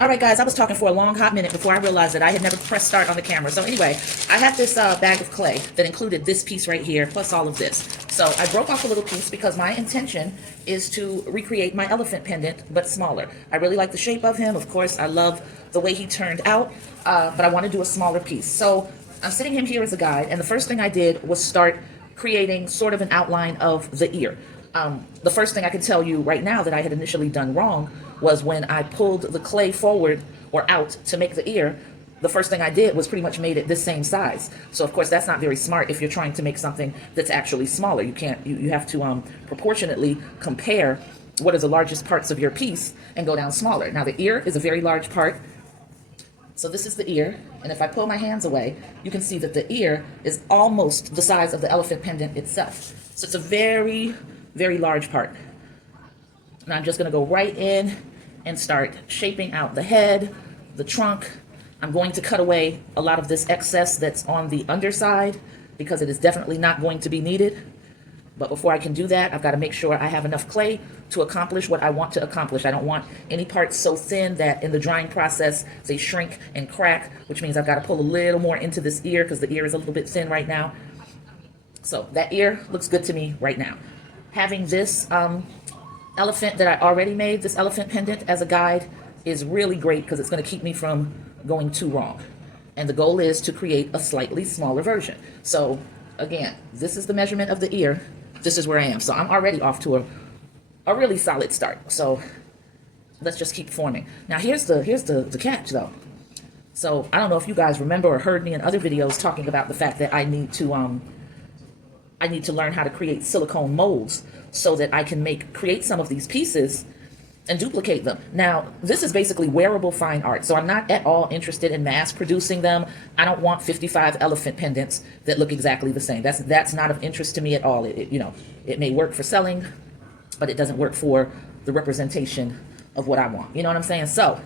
All right, guys, I was talking for a long hot minute before I realized that I had never pressed start on the camera. So anyway, I have this bag of clay that included this piece right here, plus all of this. So I broke off a little piece because my intention is to recreate my elephant pendant, but smaller. I really like the shape of him. Of course, I love the way he turned out, but I want to do a smaller piece. So I'm sitting him here as a guide, and the first thing I did was start creating sort of an outline of the ear. The first thing I can tell you right now that I had initially done wrong was when I pulled the clay forward or out to make the ear, the first thing I did was pretty much made it this same size. So of course that's not very smart if you're trying to make something that's actually smaller. You can't, you have to proportionately compare what are the largest parts of your piece and go down smaller. Now the ear is a very large part. So this is the ear, and if I pull my hands away, you can see that the ear is almost the size of the elephant pendant itself. So it's a very, very large part. And I'm just gonna go right in and start shaping out the head, the trunk. I'm going to cut away a lot of this excess that's on the underside because it is definitely not going to be needed. But before I can do that, I've got to make sure I have enough clay to accomplish what I want to accomplish. I don't want any parts so thin that in the drying process they shrink and crack, which means I've got to pull a little more into this ear because the ear is a little bit thin right now. So that ear looks good to me right now. Having this elephant that I already made, this elephant pendant as a guide, is really great because it's going to keep me from going too wrong. And the goal is to create a slightly smaller version. So again, this is the measurement of the ear. This is where I am. So I'm already off to a really solid start. So let's just keep forming. Now here's the catch though. So I don't know if you guys remember or heard me in other videos talking about the fact that I need to learn how to create silicone molds so that I can create some of these pieces and duplicate them. Now, this is basically wearable fine art, so I'm not at all interested in mass producing them. I don't want 55 elephant pendants that look exactly the same. That's not of interest to me at all. It may work for selling, but it doesn't work for the representation of what I want. You know what I'm saying? So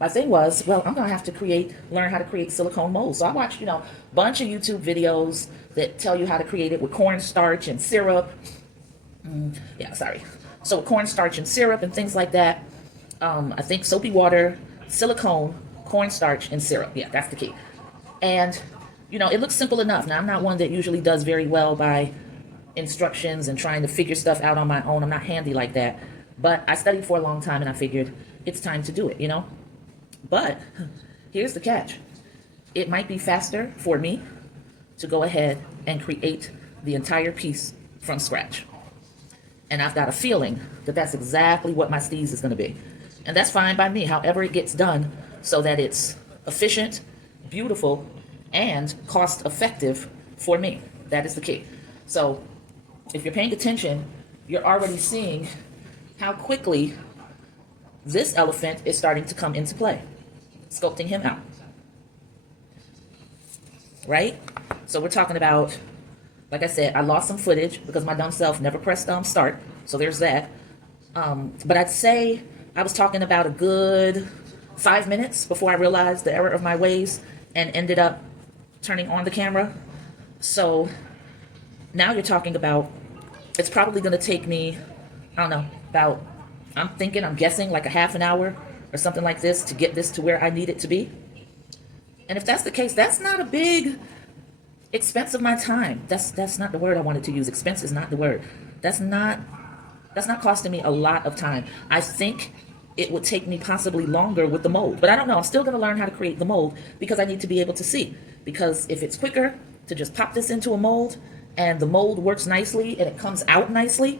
my thing was, well, I'm gonna have to learn how to create silicone molds. So I watched, a bunch of YouTube videos that tell you how to create it with cornstarch and syrup. So cornstarch and syrup and things like that. I think soapy water, silicone, cornstarch, and syrup. Yeah, that's the key. And, it looks simple enough. Now, I'm not one that usually does very well by instructions and trying to figure stuff out on my own. I'm not handy like that. But I studied for a long time and I figured it's time to do it, But here's the catch. It might be faster for me to go ahead and create the entire piece from scratch. And I've got a feeling that that's exactly what my steez is going to be. And that's fine by me, however it gets done, so that it's efficient, beautiful, and cost effective for me. That is the key. So if you're paying attention, you're already seeing how quickly this elephant is starting to come into play. Sculpting him out. Right? So we're talking about, like I said, I lost some footage because my dumb self never pressed start. So there's that. But I'd say I was talking about a good 5 minutes before I realized the error of my ways and ended up turning on the camera. So now you're talking about, it's probably going to take me, I don't know, I'm guessing like a half an hour or something like this to get this to where I need it to be. And if that's the case, that's not a big expense of my time. That's not the word I wanted to use. Expense is not the word. That's not costing me a lot of time. I think it would take me possibly longer with the mold, but I don't know. I'm still going to learn how to create the mold because I need to be able to see. Because if it's quicker to just pop this into a mold and the mold works nicely and it comes out nicely,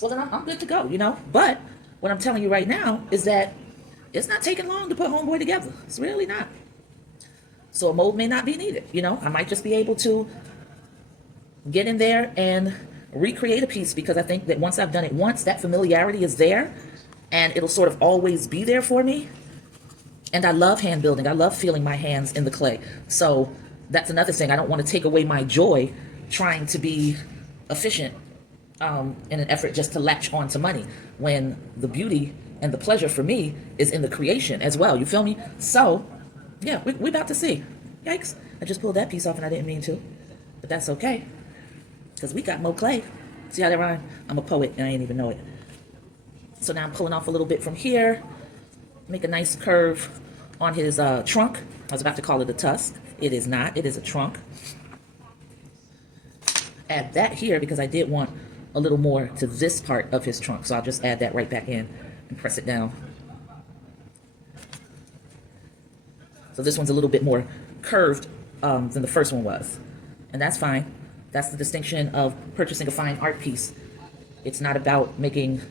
well then I'm good to go, But what I'm telling you right now is that it's not taking long to put homeboy together. It's really not. So a mold may not be needed, I might just be able to get in there and recreate a piece because I think that once I've done it once, that familiarity is there and it'll sort of always be there for me. And I love hand building. I love feeling my hands in the clay. So that's another thing. I don't want to take away my joy trying to be efficient in an effort just to latch on to money when the beauty and the pleasure for me is in the creation as well. You feel me? So yeah, we about to see. Yikes. I just pulled that piece off and I didn't mean to. But that's okay. Because we got more clay. See how that rhyme? I'm a poet and I ain't even know it. So now I'm pulling off a little bit from here. make a nice curve on his trunk. I was about to call it a tusk. It is not. It is a trunk. Add that here because I did want a little more to this part of his trunk. So I'll just add that right back in and press it down. So this one's a little bit more curved than the first one was. And that's fine. That's the distinction of purchasing a fine art piece. It's not about making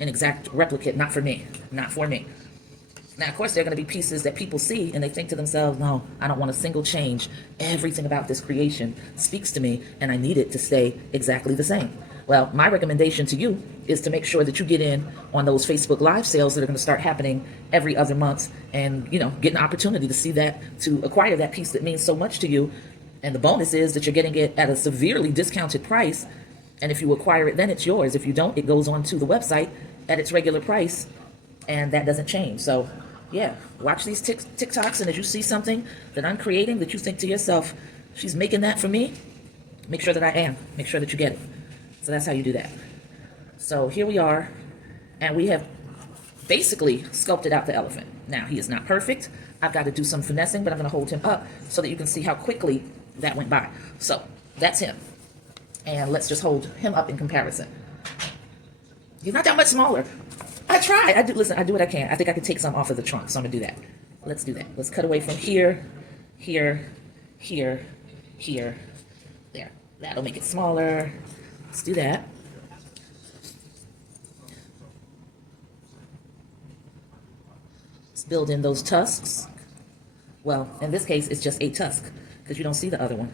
an exact replicate, not for me, not for me. Now, of course, there are going to be pieces that people see and they think to themselves, no, I don't want a single change. Everything about this creation speaks to me and I need it to stay exactly the same. Well, my recommendation to you is to make sure that you get in on those Facebook Live sales that are going to start happening every other month and, you know, get an opportunity to see that, to acquire that piece that means so much to you. And the bonus is that you're getting it at a severely discounted price. And if you acquire it, then it's yours. If you don't, it goes onto the website at its regular price, and that doesn't change. So, yeah, watch these TikToks, and as you see something that I'm creating that you think to yourself, she's making that for me, make sure that I am. Make sure that you get it. So that's how you do that. So here we are, and we have basically sculpted out the elephant. Now, he is not perfect. I've got to do some finessing, but I'm going to hold him up so that you can see how quickly that went by. So that's him. And let's just hold him up in comparison. He's not that much smaller. I try. Listen, I do what I can. I think I can take some off of the trunk, so I'm going to do that. Let's do that. Let's cut away from here, here, here, here, there. That'll make it smaller. Let's do that. Let's build in those tusks. Well, in this case, it's just a tusk because you don't see the other one.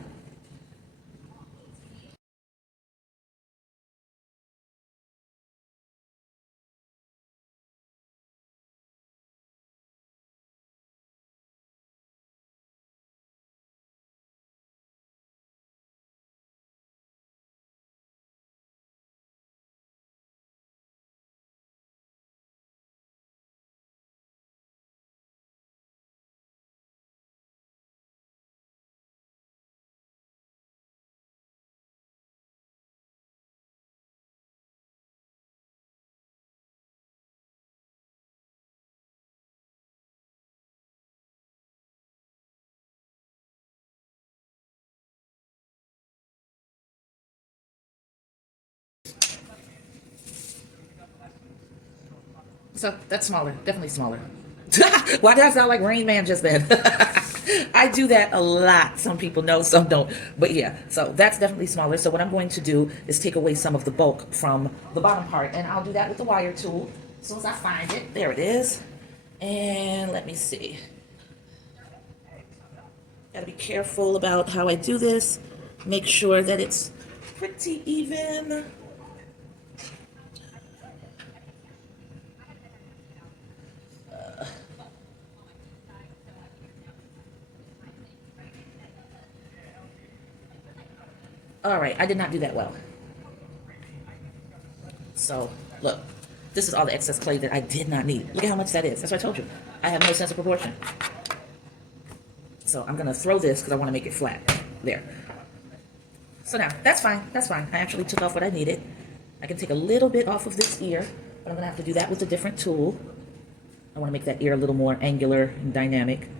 So that's smaller, definitely smaller. Why did I sound like Rain Man just then? I do that a lot. Some people know, some don't. But yeah, so that's definitely smaller. So what I'm going to do is take away some of the bulk from the bottom part. And I'll do that with the wire tool. As soon as I find it, there it is. And let me see. Gotta be careful about how I do this. Make sure that it's pretty even. All right, I did not do that well. So, look, this is all the excess clay that I did not need. Look at how much that is. That's what I told you. I have no sense of proportion. So I'm gonna throw this because I want to make it flat. There. So now, that's fine, that's fine. I actually took off what I needed. I can take a little bit off of this ear, but I'm gonna have to do that with a different tool. I want to make that ear a little more angular and dynamic.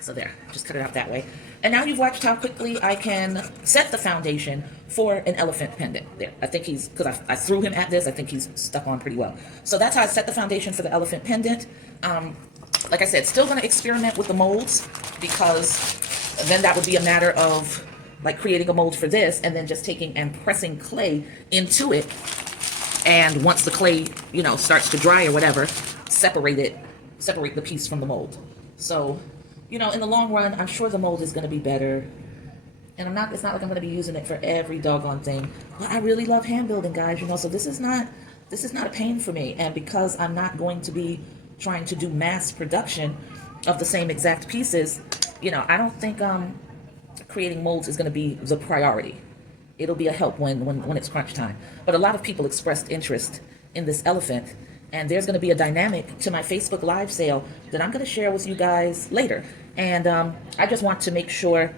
So there, just cut it out that way. And now you've watched how quickly I can set the foundation for an elephant pendant. There, I think he's, because I threw him at this, I think he's stuck on pretty well. So that's how I set the foundation for the elephant pendant. Like I said, still going to experiment with the molds, because then that would be a matter of like creating a mold for this and then just taking and pressing clay into it. And once the clay, you know, starts to dry or whatever, separate the piece from the mold. So, you know, in the long run, I'm sure the mold is going to be better. And it's not like I'm going to be using it for every doggone thing. But I really love hand building, guys, you know, so this is not a pain for me. And because I'm not going to be trying to do mass production of the same exact pieces, you know, I don't think creating molds is going to be the priority. It'll be a help when it's crunch time. But a lot of people expressed interest in this elephant. And there's going to be a dynamic to my Facebook Live sale that I'm going to share with you guys later. And I just want to make sure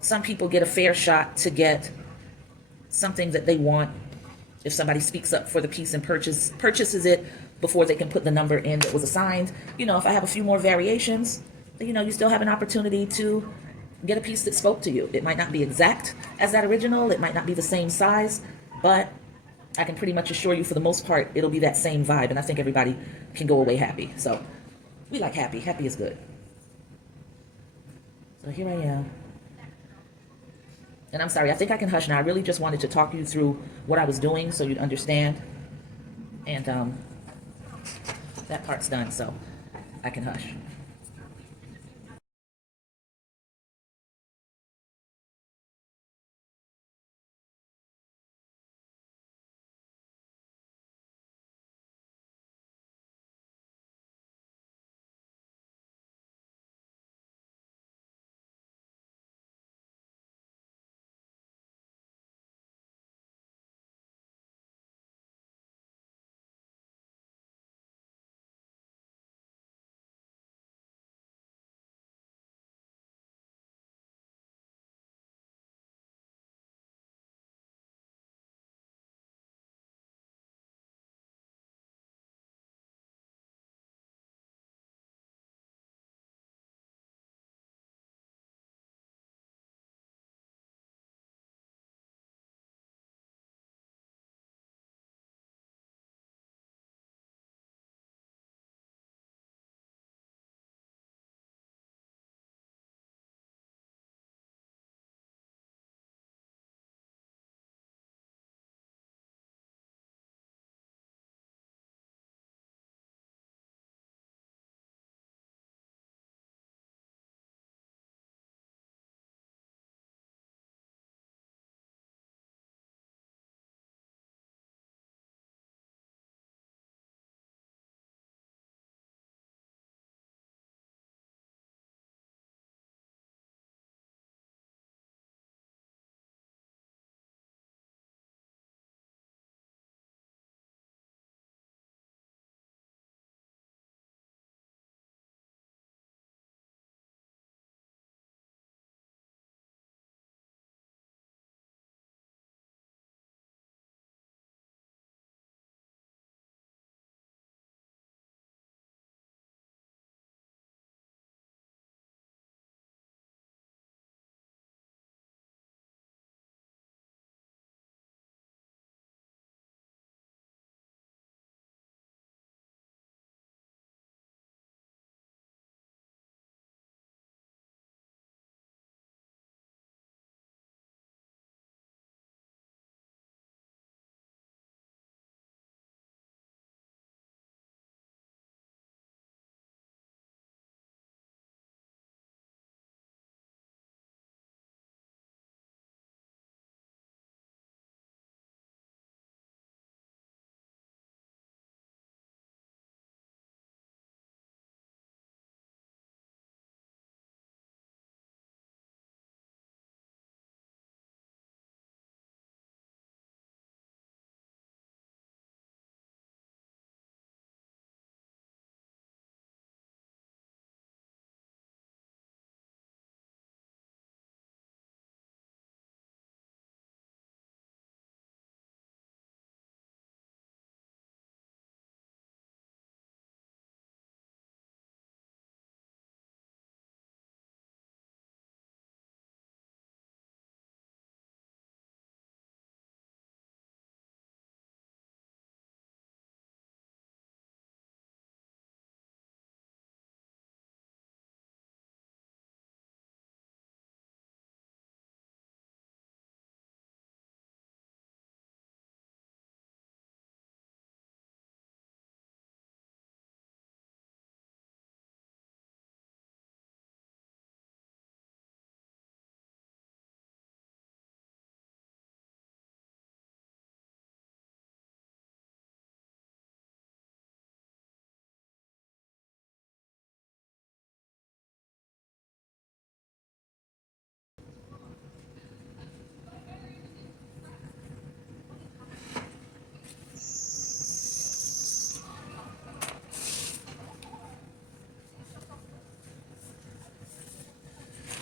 some people get a fair shot to get something that they want. If somebody speaks up for the piece and purchases it before they can put the number in that was assigned. You know, if I have a few more variations, you know, you still have an opportunity to get a piece that spoke to you. It might not be exact as that original, it might not be the same size, but I can pretty much assure you for the most part, it'll be that same vibe, and I think everybody can go away happy. So we like happy. Happy is good. So here I am. And I'm sorry, I think I can hush now. I really just wanted to talk you through what I was doing so you'd understand. And that part's done, so I can hush.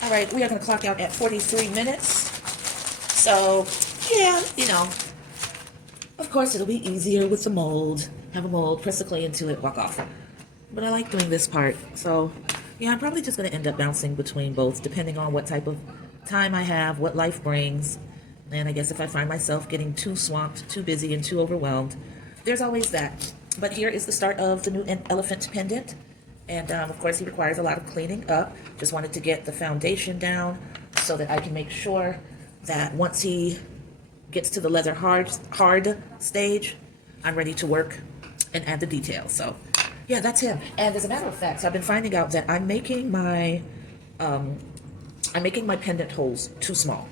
All right, we are going to clock out at 43 minutes. So, yeah, you know, of course it'll be easier with the mold. have a mold, press the clay into it, walk off. But I like doing this part. So yeah, I'm probably just going to end up bouncing between both depending on what type of time I have, what life brings. And I guess if I find myself getting too swamped, too busy, and too overwhelmed, there's always that. But here is the start of the new elephant pendant. And of course, he requires a lot of cleaning up. Just wanted to get the foundation down so that I can make sure that once he gets to the leather hard stage, I'm ready to work and add the details. So yeah, that's him. And as a matter of fact, so I've been finding out that I'm making my pendant holes too small.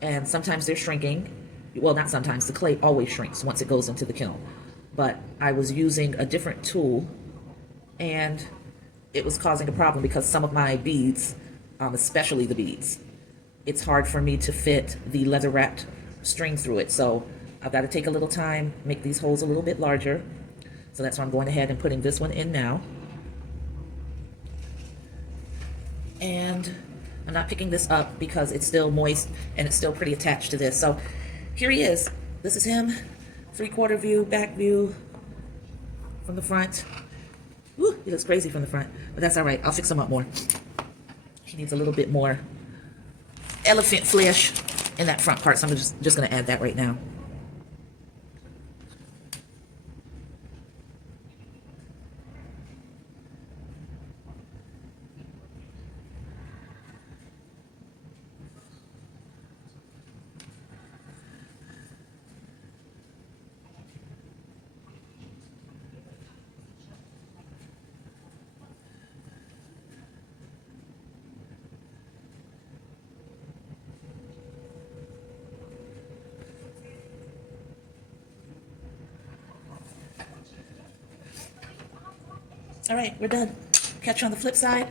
And sometimes they're shrinking. Well, not sometimes, the clay always shrinks once it goes into the kiln. But I was using a different tool and it was causing a problem because some of my beads, especially the beads, it's hard for me to fit the leather wrapped string through it. So I've got to take a little time, make these holes a little bit larger. So that's why I'm going ahead and putting this one in now. And I'm not picking this up because it's still moist and it's still pretty attached to this. So here he is. This is him. 3/4 view, back view from the front. Woo, he looks crazy from the front, but that's all right. I'll fix him up more. He needs a little bit more elephant flesh in that front part, so I'm just going to add that right now. All right, we're done. Catch you on the flip side.